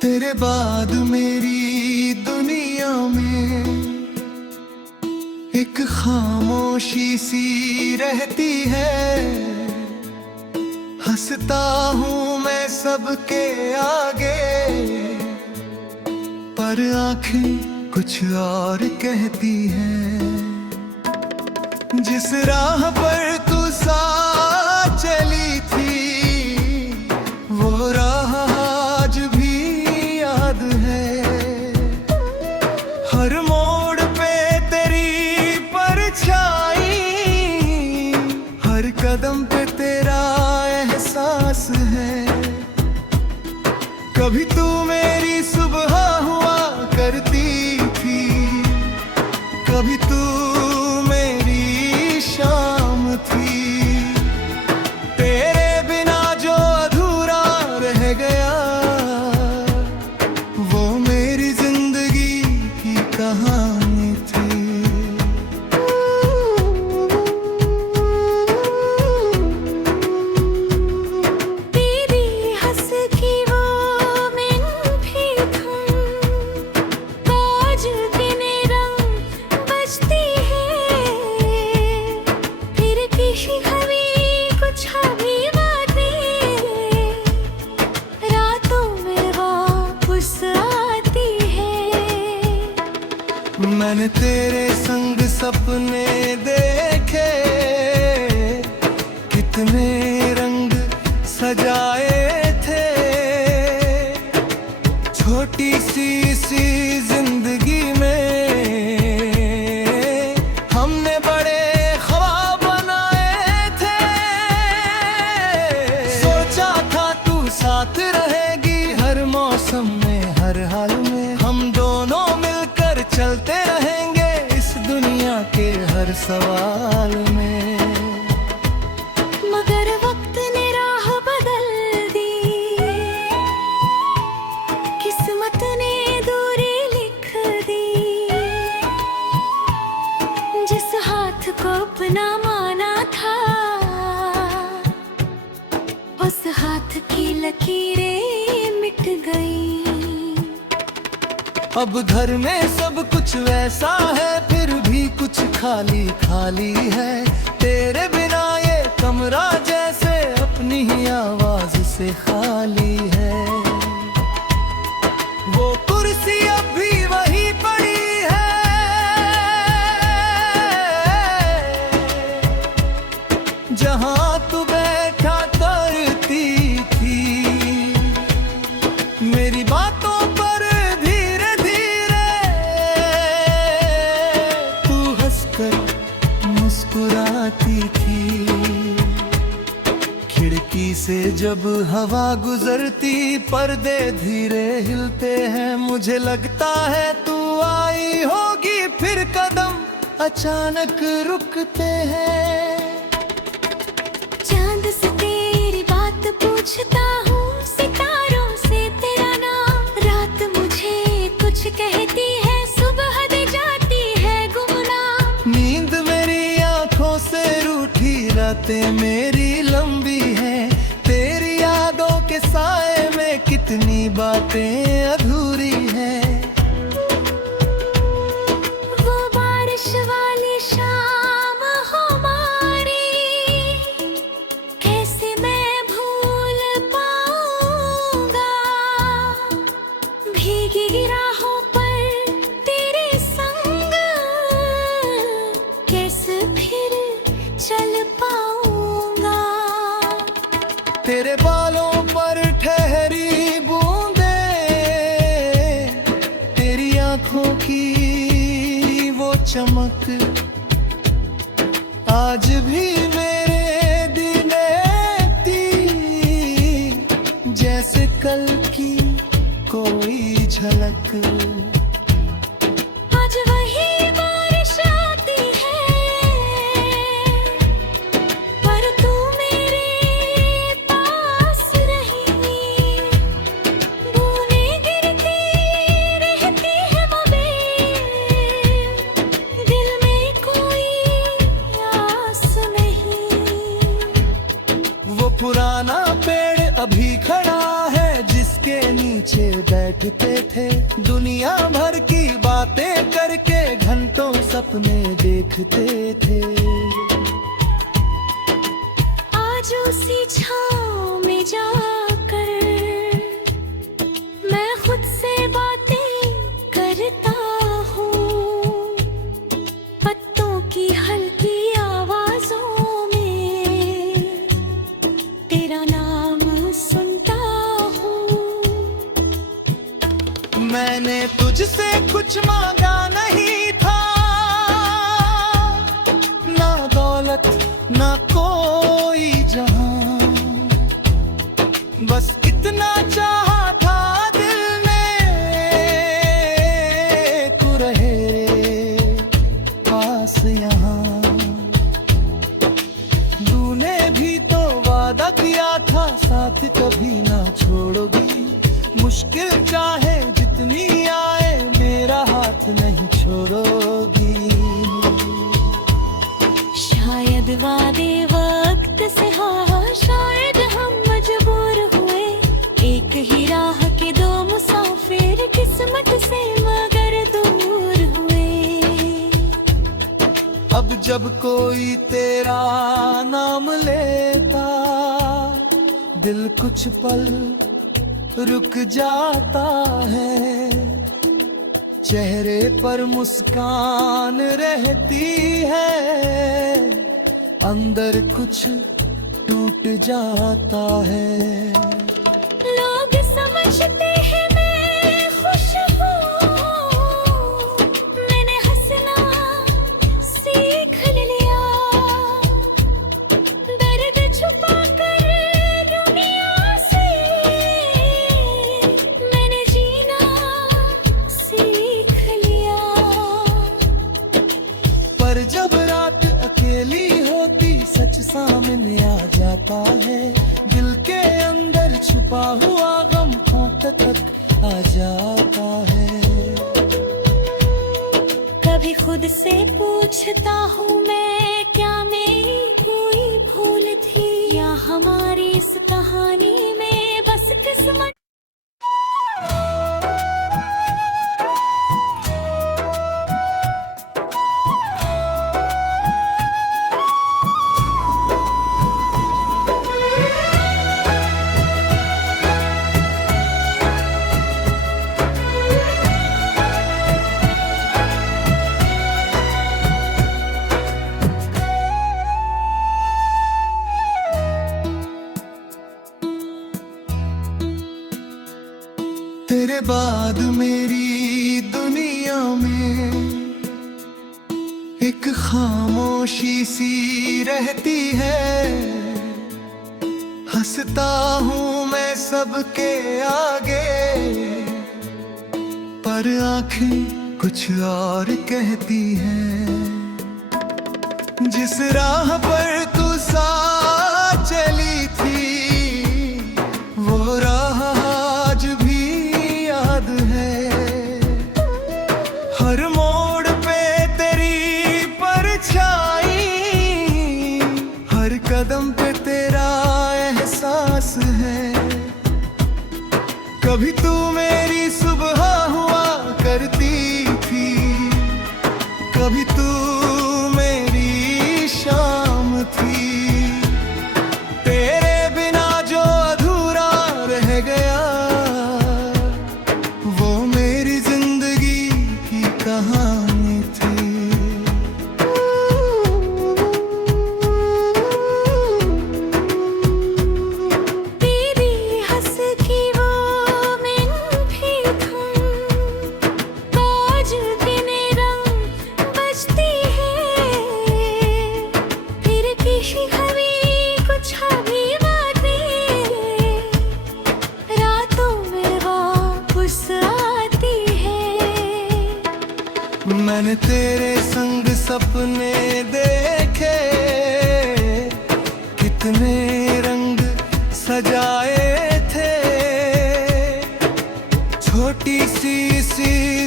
तेरे बाद मेरी दुनिया में एक खामोशी सी रहती है। हंसता हूँ मैं सबके आगे, पर आंखें कुछ और कहती हैं। जिस राह पर तू साथ चली थी, वो राह आज भी याद है। हर मोड़ पे तेरी परछाई, हर कदम पे तेरा एहसास है। कभी तू मेरी सुबह हुआ करती थी, कभी तू मेरी शाम थी। तेरे बिना जो अधूरा रह गया, वो मेरी जिंदगी की कहानी थी। मैंने तेरे संग सपने देखे, कितने रंग सजाए थे। छोटी सी जिंदगी में हमने बड़े ख्वाब बनाए थे। सोचा था तू साथ रहेगी हर मौसम में, हर हाल में। हम दोनों मिलकर चलते रहेंगे इस दुनिया के हर सवाल में। मगर वक्त ने राह बदल दी, किस्मत ने दूरी लिख दी। जिस हाथ को अपना माना था, उस हाथ की लकीरें मिट गई। अब घर में सब कुछ वैसा है, फिर भी कुछ खाली खाली है। तेरे बिना ये कमरा जैसे अपनी ही आवाज से खाली है। वो कुर्सी अब भी वही पड़ी है, जहां तू बैठा करती थी। मेरी बातों पर मुस्कुराती थी। खिड़की से जब हवा गुजरती, पर्दे धीरे हिलते हैं। मुझे लगता है तू आई होगी, फिर कदम अचानक रुकते हैं। चांद से तेरी बात पूछता हूँ, सितारों से तेरा नाम। रात मुझे कुछ कहती है, सुबह दे जाती है गुमनाम। नींद मेरी आंखों से रूठी, रातें मेरी लंबी हैं। तेरी यादों के साए में कितनी बातें अधूरी हैं। वो बारिश वाली शाम हमारी, कैसे मैं भूल पाऊंगा। भीगी राहों पर तेरे संग, कैसे फिर चल पाऊंगा। तेरे बालों पर ठहरी बूंदे, तेरी आंखों की वो चमक आज भी मेरे दिल में थी, जैसे कल की कोई झलक। आज वही बारिश आती है, पर तू मेरे पास रही। बूंदें गिरती रहती है मगर दिल में कोई आस नहीं। वो पुराना पेड़ अभी खड़ा है, जिसके नीचे बैठ बैठते थे, दुनिया भर की बातें करके घंटों सपने देखते थे। आज उसी छाँव में जाकर मैं खुद से बातें करता हूँ, पत्तों की हल्की आवाजों में तेरा नाम सुनता हूँ। मैंने तुझसे कुछ मांगा नहीं था, ना दौलत ना कोई जहां, बस इतना चाहा था दिल में तू रहे पास यहाँ। तूने भी तो वादा किया था साथ कभी ना छोड़ोगी, मुश्किल चाहे जितनी आए मेरा हाथ नहीं छोड़ोगी। शायद वादे वक्त से हाँ, शायद हम मजबूर हुए, एक ही राह के दो मुसाफिर किस्मत से मगर दूर हुए। अब जब कोई तेरा नाम लेता दिल कुछ पल रुक जाता है, चेहरे पर मुस्कान रहती है, अंदर कुछ टूट जाता है। लोग समझते हैं मैं खुश हूँ, मैंने हंसना सीख लिया, दर्द छुपा कर दुनिया से मैंने जीना सीख लिया। पर जब रात अकेली होती सच सामने आ जाता है, दिल के अंदर छुपा हुआ गम होंठ तक आ जाता है। कभी खुद से पूछता हूँ मैं, क्या मेरी कोई भूल थी, या हमारी इस कहानी में बस किस्मत। तेरे बाद मेरी दुनिया में एक खामोशी सी रहती है, हंसता हूँ मैं सबके आगे, पर आंखें कुछ और कहती हैं। जिस राह पर तू साथ चली थी वो राह आज भी याद है, हर मोड़ पे तेरी परछाई, हर कदम पे तेरा एहसास है। कभी तू मेरी सुबह हुआ करती थी, कभी तू मेरी शाम थी, तेरे बिना जो अधूरा रह गया वो मेरी जिंदगी की कहानी थी। तेरी हंस की वो मीठी धुन आज दिन रंग बजती है, फिर किसी कभी कुछ भी बातें रातों में वापस आती है। मैंने तेरे संग सपने देखे, कितने रंग सजाए थे, छोटी सी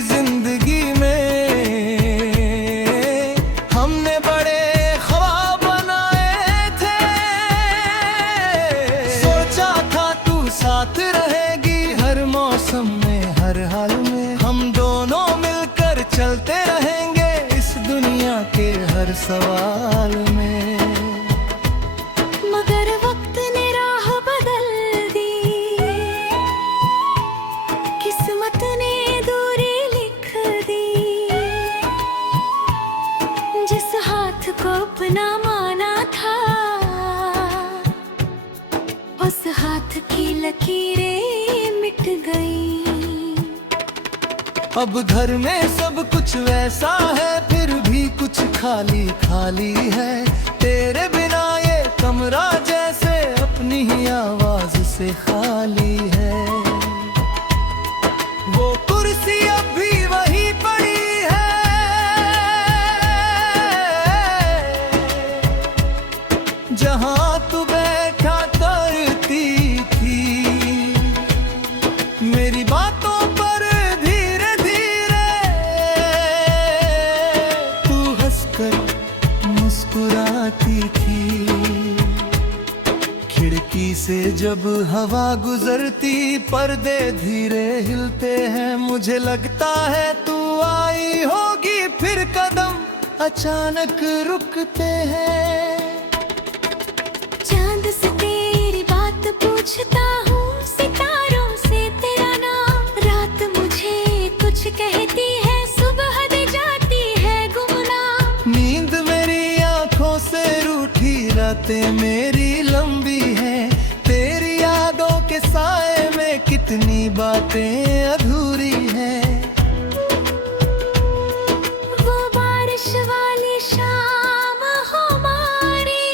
जिंदगी में हमने बड़े ख्वाब बनाए थे। सोचा था तू साथ रहेगी हर मौसम में, सवाल में। मगर वक्त ने राह बदल दी, किस्मत ने दूरी लिख दी। जिस हाथ को अपना माना था, उस हाथ की लकीरें मिट गई। अब घर में सब कुछ वैसा है, फिर भी कुछ खाली खाली है। तेरे बिना ये कमरा जैसे अपनी ही आवाज से खाली है। वो कुर्सी अब भी वही पड़ी है, जहां तू बैठा करती थी। मेरी बातों पर मुस्कुराती थी। खिड़की से जब हवा गुजरती, पर्दे धीरे हिलते हैं। मुझे लगता है तू आई होगी, फिर कदम अचानक रुकते हैं। चांद से तेरी बात पूछता हूँ, सितारों से तेरा नाम। रात मुझे कुछ कहती है, सुबह दे जाती है गुमनाम। नींद मेरी आंखों से रूठी, रातें मेरी लंबी हैं। तेरी यादों के साए में कितनी बातें अधूरी हैं। वो बारिश वाली शाम हमारी,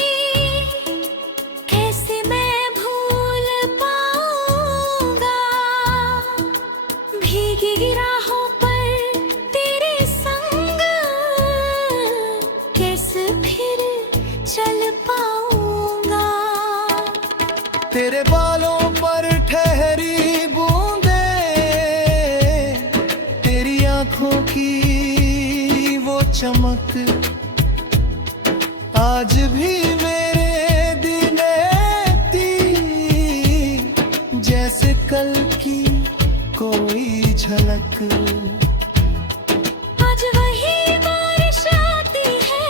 कैसे मैं भूल पाऊंगा। भीगी राहों पर तेरे संग, कैसे फिर चल पाऊंगा। तेरे बालों पर ठहरी बूंदे, तेरी आंखों की वो चमक, आज भी मेरे दिल ती, जैसे कल की कोई झलक। आज वही बारिश आती है,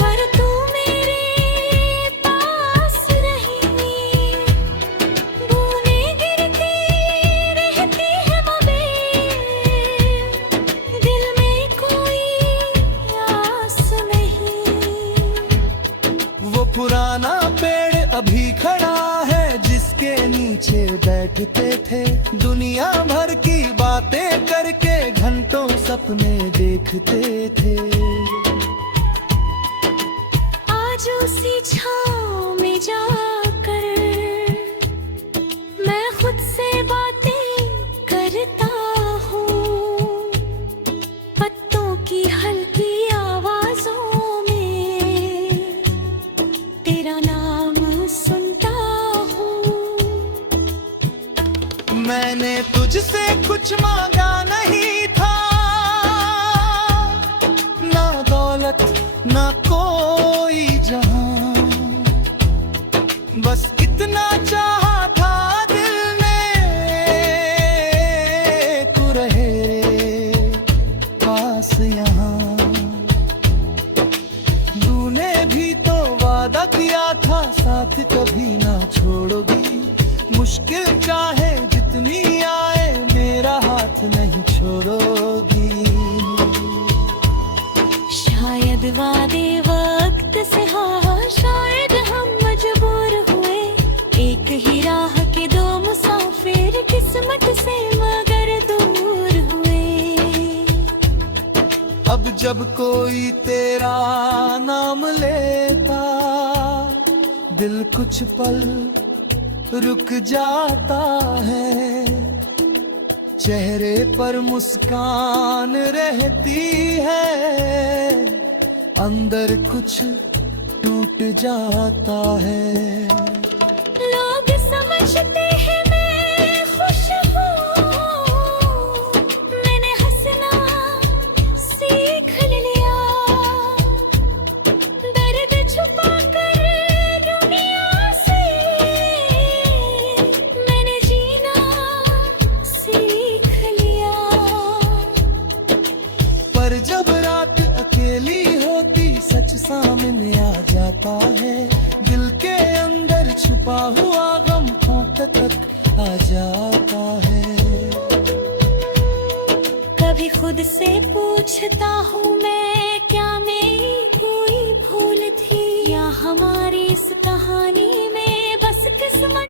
पर तू मेरे पास नहीं। बूंदें गिरती रहती है मबे, दिल में कोई आस नहीं। वो पुराना पेड़ अभी खड़ा है, जिसके नीचे बैठते थे। दुनिया भर की बातें करके घंटों सपने देखते थे। आज उसी छाँव में जाकर मैं खुद से बातें करता हूँ। पत्तों की हल्की आवाजों में तेरा नाम सुनता हूँ। मैंने तुझसे कुछ मांगा नहीं था, ना दौलत ना कोई जहां। बस इतना चाहा था दिल ने, तू रहे पास यहाँ। तूने भी तो वादा किया था, साथ कभी ना छोड़ोगी। मुश्किल चाहे जितनी आए, मेरा हाथ नहीं छोड़ोगी। शायद वादे वक्त से हाँ, शायद हम मजबूर हुए। एक ही राह के दो मुसाफिर, किस्मत से मगर दूर हुए। अब जब कोई तेरा नाम लेता, दिल कुछ पल रुक जाता है। चेहरे पर मुस्कान रहती है, अंदर कुछ टूट जाता है। लोग समझते हैं मैं खुश हूँ, मैंने हंसना सीख लिया। दर्द छुपा कर दुनिया से मैंने जीना सीख लिया। पर जब रात जाता है। कभी खुद से पूछता हूँ मैं, क्या मेरी कोई भूल थी, या हमारी इस कहानी में बस किस्मत।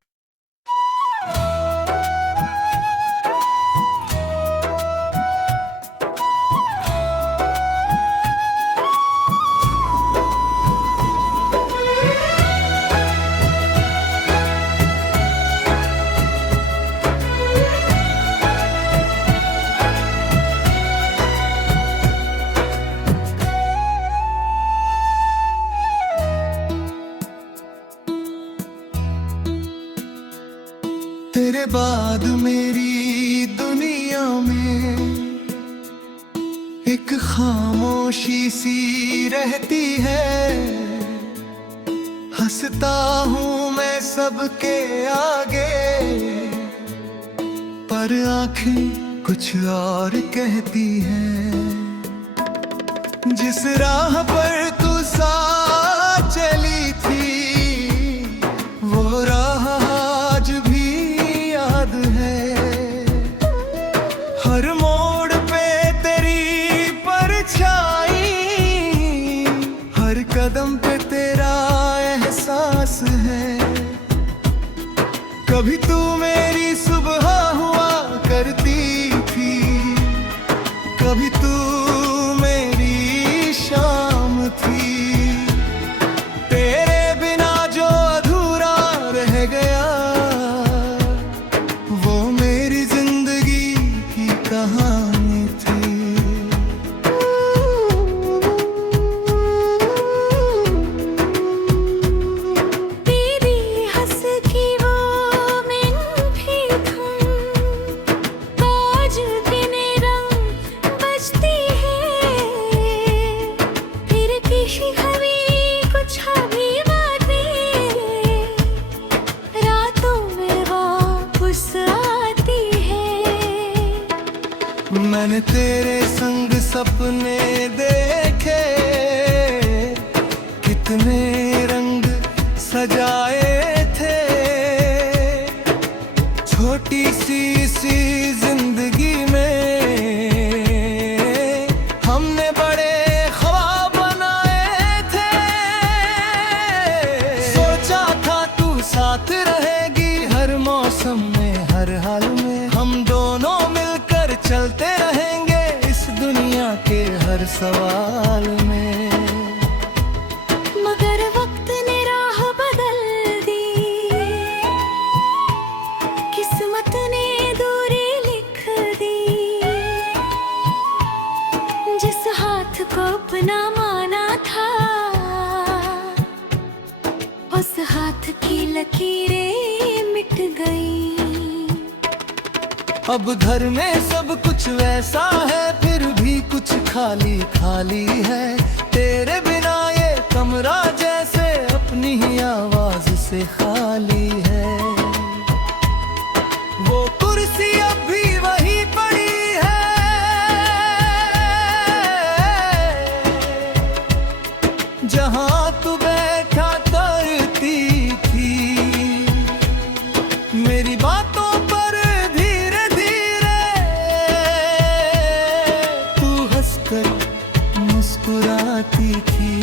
तेरे बाद मेरी दुनिया में एक खामोशी सी रहती है। हंसता हूँ मैं सबके आगे, पर आंखें कुछ और कहती हैं। जिस राह पर तू साथ चली थी, वो राह आज भी याद है। हर मोड़ पे तेरी परछाई, हर कदम पे तेरा एहसास है। कभी तू मेरी सुबह हुआ करती थी, कभी तू मेरी शाम थी। तेरे बिना जो अधूरा रह गया, वो मेरी जिंदगी की कहानी थी। तेरी हंस की वो मीठी धुन, काज गिने रंग बजती है। फिर किसी हवी कुछ हवी बातें रातों में वापस आती है। मैंने तेरे संग सपने देखे, कितने रंग सजाए थे। छोटी सी जिंदगी में हमने बड़े ख्वाब बनाए थे। सोचा था तू साथ रहेगी हर मौसम में, हर हाल में। हम दोनों मिलकर चलते रहेंगे इस दुनिया के हर सवाल में। मगर वक्त ने राह बदल दी, किस्मत ने दूरी लिख दी। जिस हाथ को अपना माना था, उस हाथ की लकीरें मिट गई। अब घर में सब कुछ वैसा है, फिर भी कुछ खाली खाली है। तेरे बिना ये कमरा जैसे अपनी ही आवाज से खाली है। वो कुर्सी अब भी वही पड़ी है, जहां तू बैठा करती थी। मेरी बातों पर धीरे धीरे तू हंसकर मुस्कुराती थी।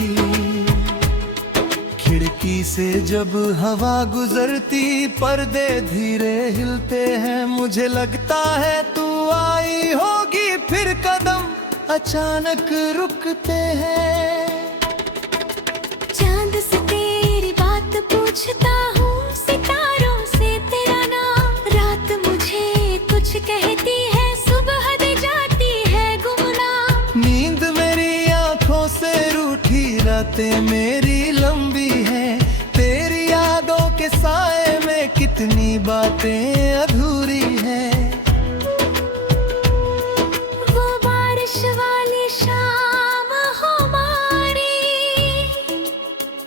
खिड़की से जब हवा गुजरती, पर्दे धीरे हिलते हैं। मुझे लगता है तू आई होगी, फिर कदम अचानक रुकते हैं। चांद से तेरी बात पूछता हूँ, सितारों से तेरा नाम। रात मुझे कुछ कहती है, सुबह दे जाती है गुमनाम। नींद मेरी आंखों से रूठी, रातें मेरी लंबी हैं। तेरी यादों के साए में कितनी बातें अधूरी हैं। वो बारिश वाली शाम हमारी,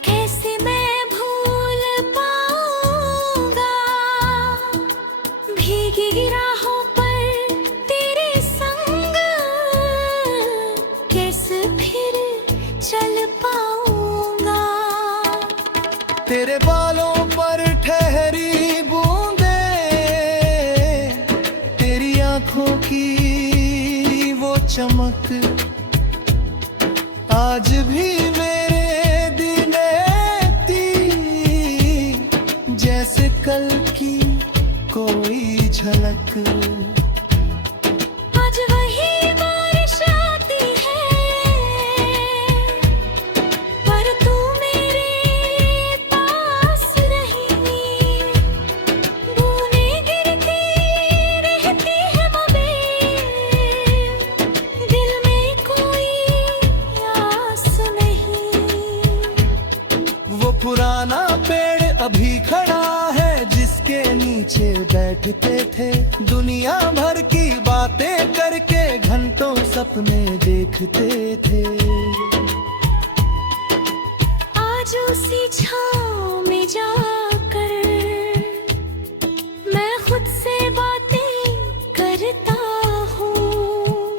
कैसे मैं भूल पाऊंगा। भीगी राहों पर तेरे संग, कैसे फिर चल पाऊंगा। तेरे बालों पर ठहरी बूंदे की वो चमक आज भी मेरे दिल में थी, जैसे कल की कोई झलक। आज वही बारिश आती है, पर तू मेरे पास नहीं। बूंदें गिरती रहती है मगर दिल में कोई आस नहीं। वो पुराना पेड़ अभी खड़ा है जिसके नीचे बैठते थे, दुनिया भर की बातें करके घंटों सपने देखते थे। आज उसी छाँव में जाकर मैं खुद से बातें करता हूँ,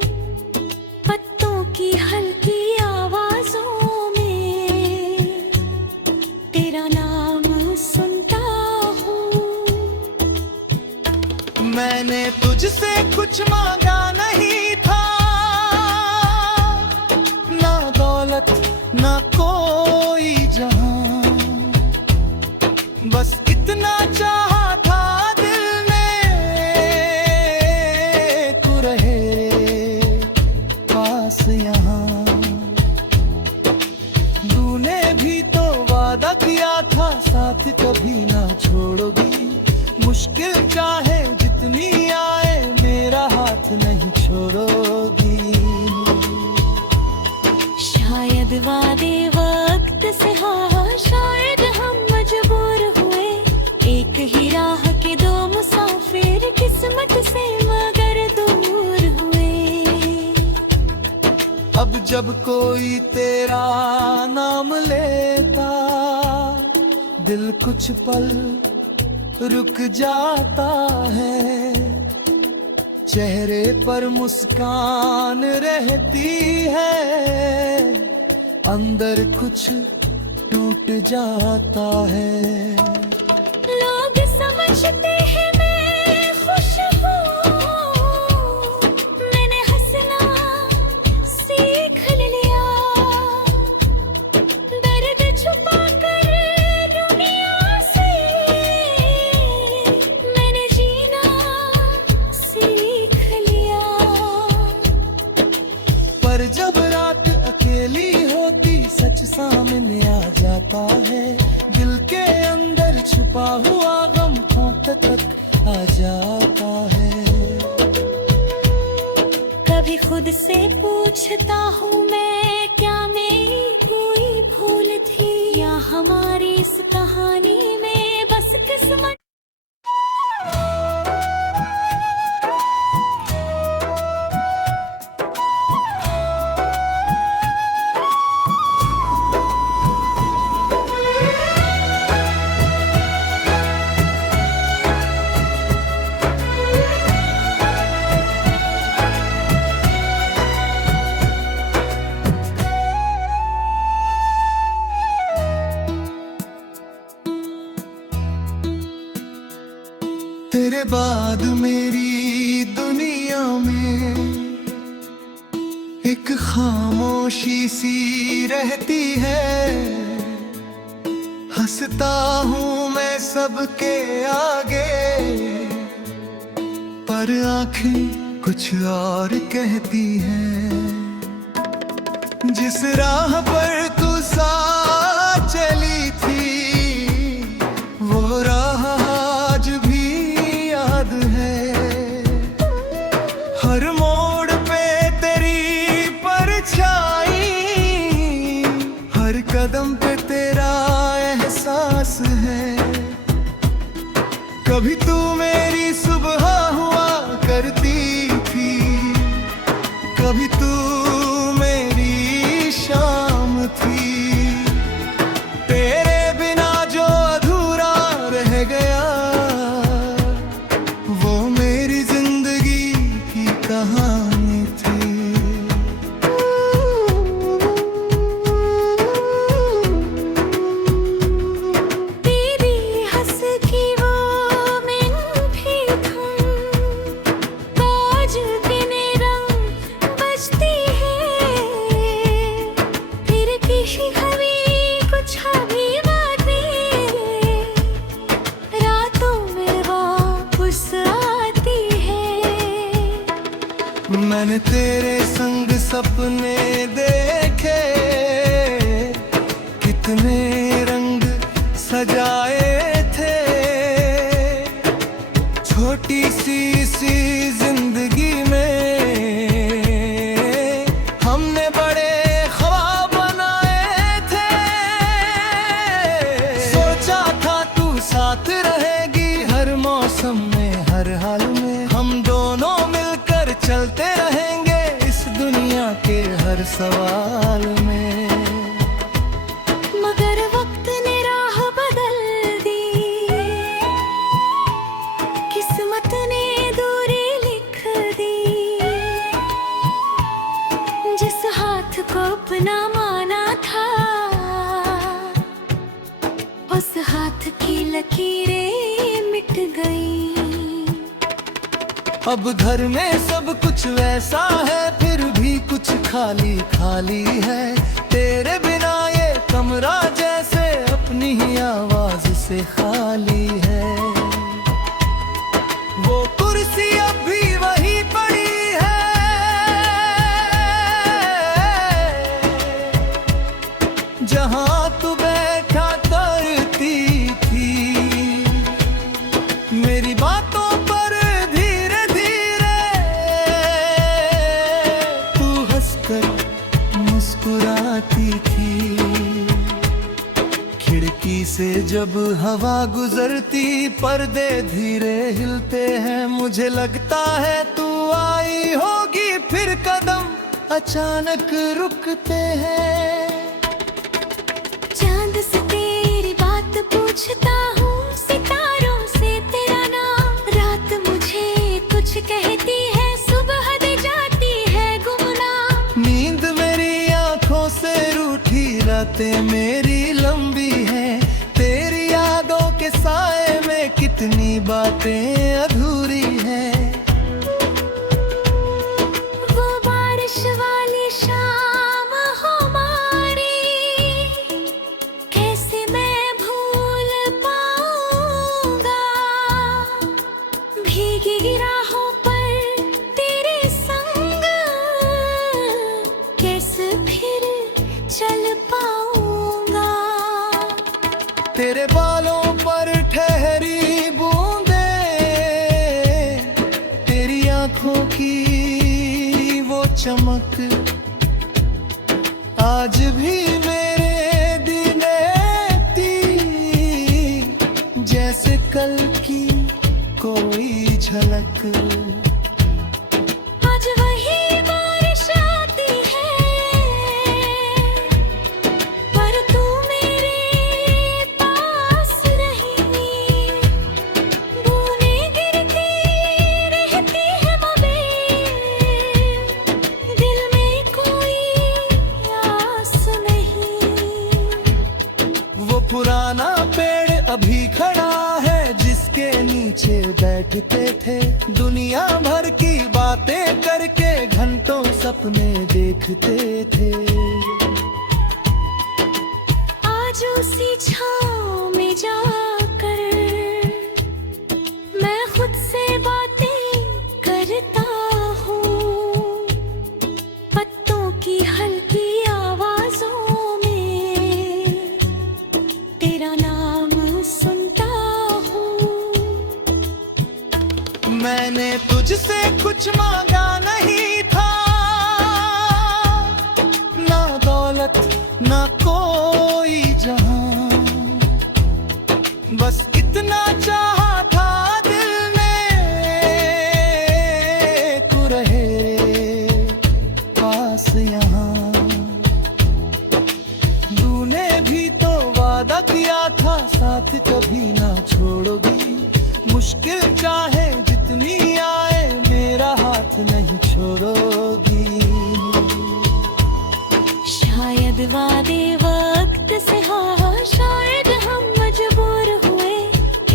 पत्तों की हल्की आवाजों में तेरा नाम सुनता हूँ। मैंने तुझसे कुछ मांगा नहीं था, ना दौलत ना कोई जहां, बस इतना चाहा था दिल में तू रहे पास यहाँ। तूने भी तो वादा किया था साथ कभी ना छोड़ोगी, मुश्किल चाहे जितनी आए मेरा हाथ नहीं छोड़ोगी। शायद वादे वक्त से हाँ, शायद हम मजबूर हुए, एक ही राह के दो मुसाफिर किस्मत से मगर दूर हुए। अब जब कोई तेरा नाम लेता दिल कुछ पल रुक जाता है, चेहरे पर मुस्कान रहती है, अंदर कुछ टूट जाता है। लोग समझते हैं मैं खुश हूँ, मैंने हंसना सीख लिया, दर्द छुपा कर दुनिया से मैंने जीना सीख लिया। पर जब रात अकेली होती सच सामने आ जाता है, दिल के अंदर छुपा हुआ गम होंठ तक आ जाता है। कभी खुद से पूछता हूँ मैं, क्या मेरी कोई भूल थी या हमारी इस कहानी में बस किस्मत। तेरे बाद मेरी दुनिया में एक खामोशी सी रहती है, हंसता हूँ मैं सबके आगे, पर आंखें कुछ और कहती हैं। जिस राह पर तू साथ चली थी वो राह आज भी याद है, हर मोड़ पे तेरी परछाई, हर कदम पे तेरा एहसास है। कभी तू मेरी सुबह हुआ करती थी, कभी तू मेरी शाम थी, तेरे बिना जो अधूरा रह गया वो मेरी जिंदगी की कहानी थी। तेरी हंस की वो मिन भी था, मैंने तेरे संग सपने देखे, कितने रंग सजाए थे। छोटी सी जिंदगी में हमने बड़े ख्वाब बनाए थे। सोचा था तू साथ रहेगी हर मौसम में, हर हाल में। हम दोनों मिलकर चलते रहेंगे इस दुनिया के हर सवाल में। मगर वक्त ने राह बदल दी, किस्मत ने दूरी लिख दी। जिस हाथ को अपना माना था, उस हाथ की लकीरें मिट गई। अब घर में सब कुछ वैसा है, फिर भी कुछ खाली खाली है। तेरे बिना ये कमरा जैसे अपनी ही आवाज से खाली है। वो कुर्सी अब भी वही पड़ी है, जहां तू बैठा करती थी। मेरी बातों पर धीरे धीरे तू हंसकर मुस्कुराती थी। खिड़की से जब हवा गुजरती, पर्दे धीरे हिलते हैं। मुझे लगता है तू आई होगी, फिर कदम अचानक रुकते हैं। चांद से तेरी बात पूछता हूँ, सितारों से तेरा नाम। रात मुझे कुछ कहती है, सुबह दे जाती है गुमनाम। नींद मेरी आंखों से रूठी, रातें मेरी लंबी हैं। तेरी यादों के साए में कितनी बातें अधूरी हैं। वो बारिश वाली शाम हमारी, कैसे मैं भूल पाऊंगा। भीगी राहों पर तेरे संग, कैसे फिर चल पाऊंगा। तेरे बालों पर ठहरी बूंदे, तेरी आंखों की वो चमक आज भी मेरे दिल में थी, जैसे कल की कोई झलक। आज वही बारिश आती है, पर तू मेरे पास नहीं। बूंदें गिरती रहती है मबे, दिल में कोई आस नहीं। वो पुराना पेड़ अभी खड़ा है, जिसके नीचे बैठते थे। दुनिया भर की बातें करके घंटों सपने देखते थे। आज उसी छाँव में जाकर मैं खुद से बातें करता हूँ। पत्तों की हल्की आवाजों में तेरा नाम सुनता हूँ। मैंने तुझसे कुछ मांगा नहीं था, ना दौलत ना कोई जहां। बस इतना चाहा था दिल में, तू रहे पास यहाँ। तूने भी तो वादा किया था, साथ कभी ना छोड़ोगी। मुश्किल चाहे जितनी आए, मेरा हाथ नहीं छोड़ोगी। शायद वादे वक्त से हाँ, शायद हम मजबूर हुए।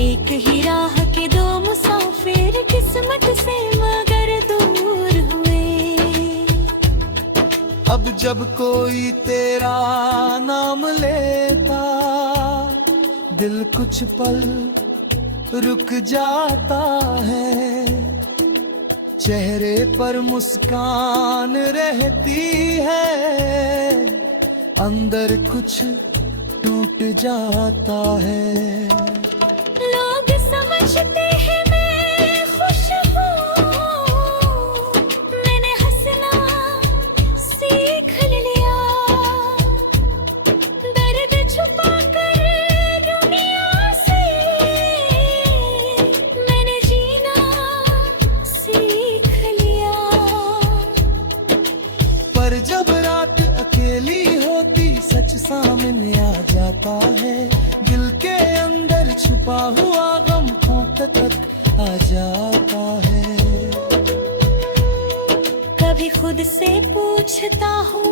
एक ही राह के दो मुसाफिर, किस्मत से मगर दूर हुए। अब जब कोई तेरा नाम लेता, दिल कुछ पल रुक जाता है। चेहरे पर मुस्कान रहती है, अंदर कुछ टूट जाता है। लोग समझते हैं मैं खुश हूँ, मैंने हंसना सीख लिया। दर्द छुपा कर दुनिया से मैंने जीना सीख लिया। पर जब रात अकेली होती सच सामने आ जाता है, दिल के अंदर छुपा हुआ गम होंठ तक आ जाता है। कभी खुद से पूछता हूँ